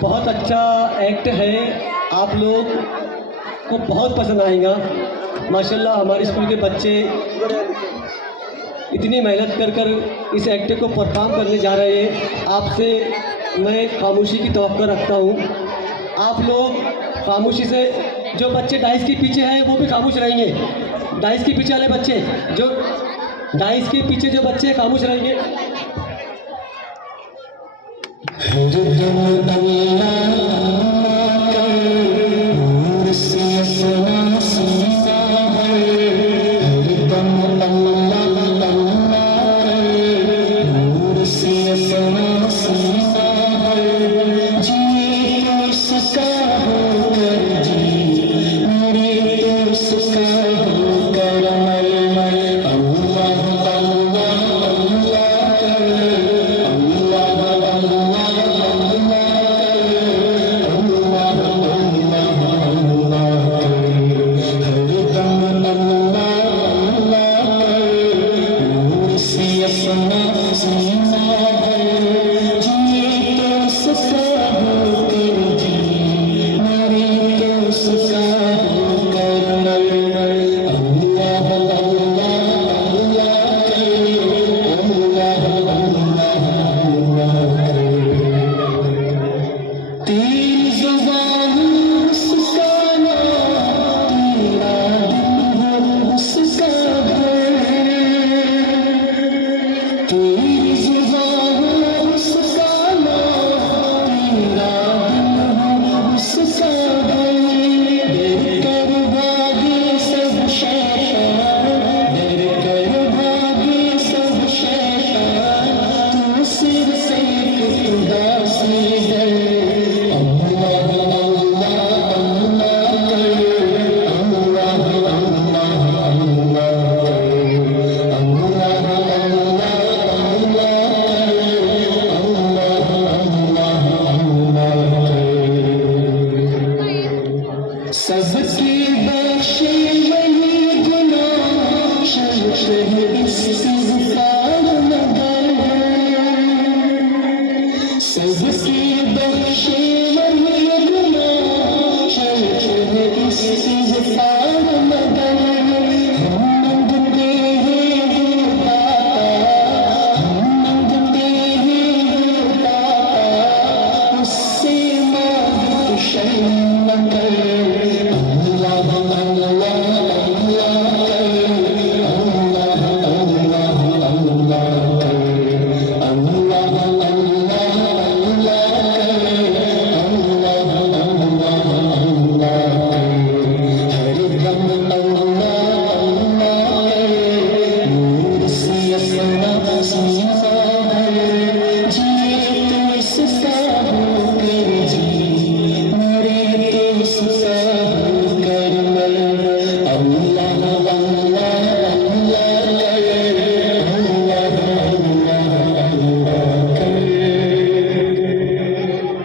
बहुत अच्छा एक्ट है, आप लोग को बहुत पसंद आएगा। माशाल्लाह हमारे स्कूल के बच्चे इतनी मेहनत कर कर इस एक्ट को परफॉर्म करने जा रहे हैं। आपसे मैं खामोशी की तवक्को रखता हूँ। आप लोग खामोशी से, जो बच्चे डाइस के पीछे हैं वो भी खामोश रहेंगे। डाइस के पीछे वाले बच्चे, जो डाइस के पीछे जो बच्चे खामोश रहेंगे।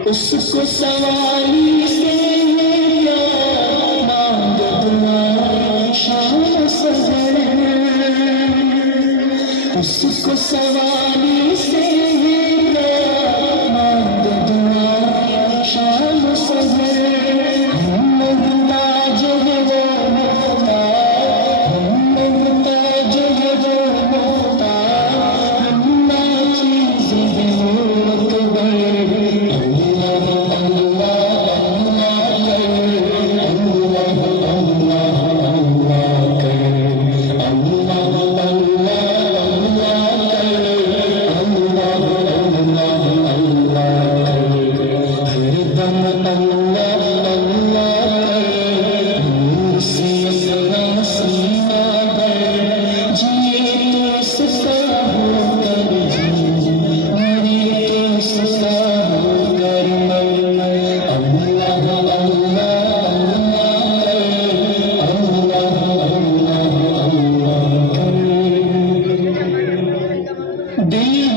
उसको सवाली से मांग दुआ शाम सजर, उसको सवाली से मांग दुआ शाम सजर। हम मुहताज है वो मुहताज, हम मुहताज है वो मुहताज, हम ना चीज़ें हैं वो अकबर। दिल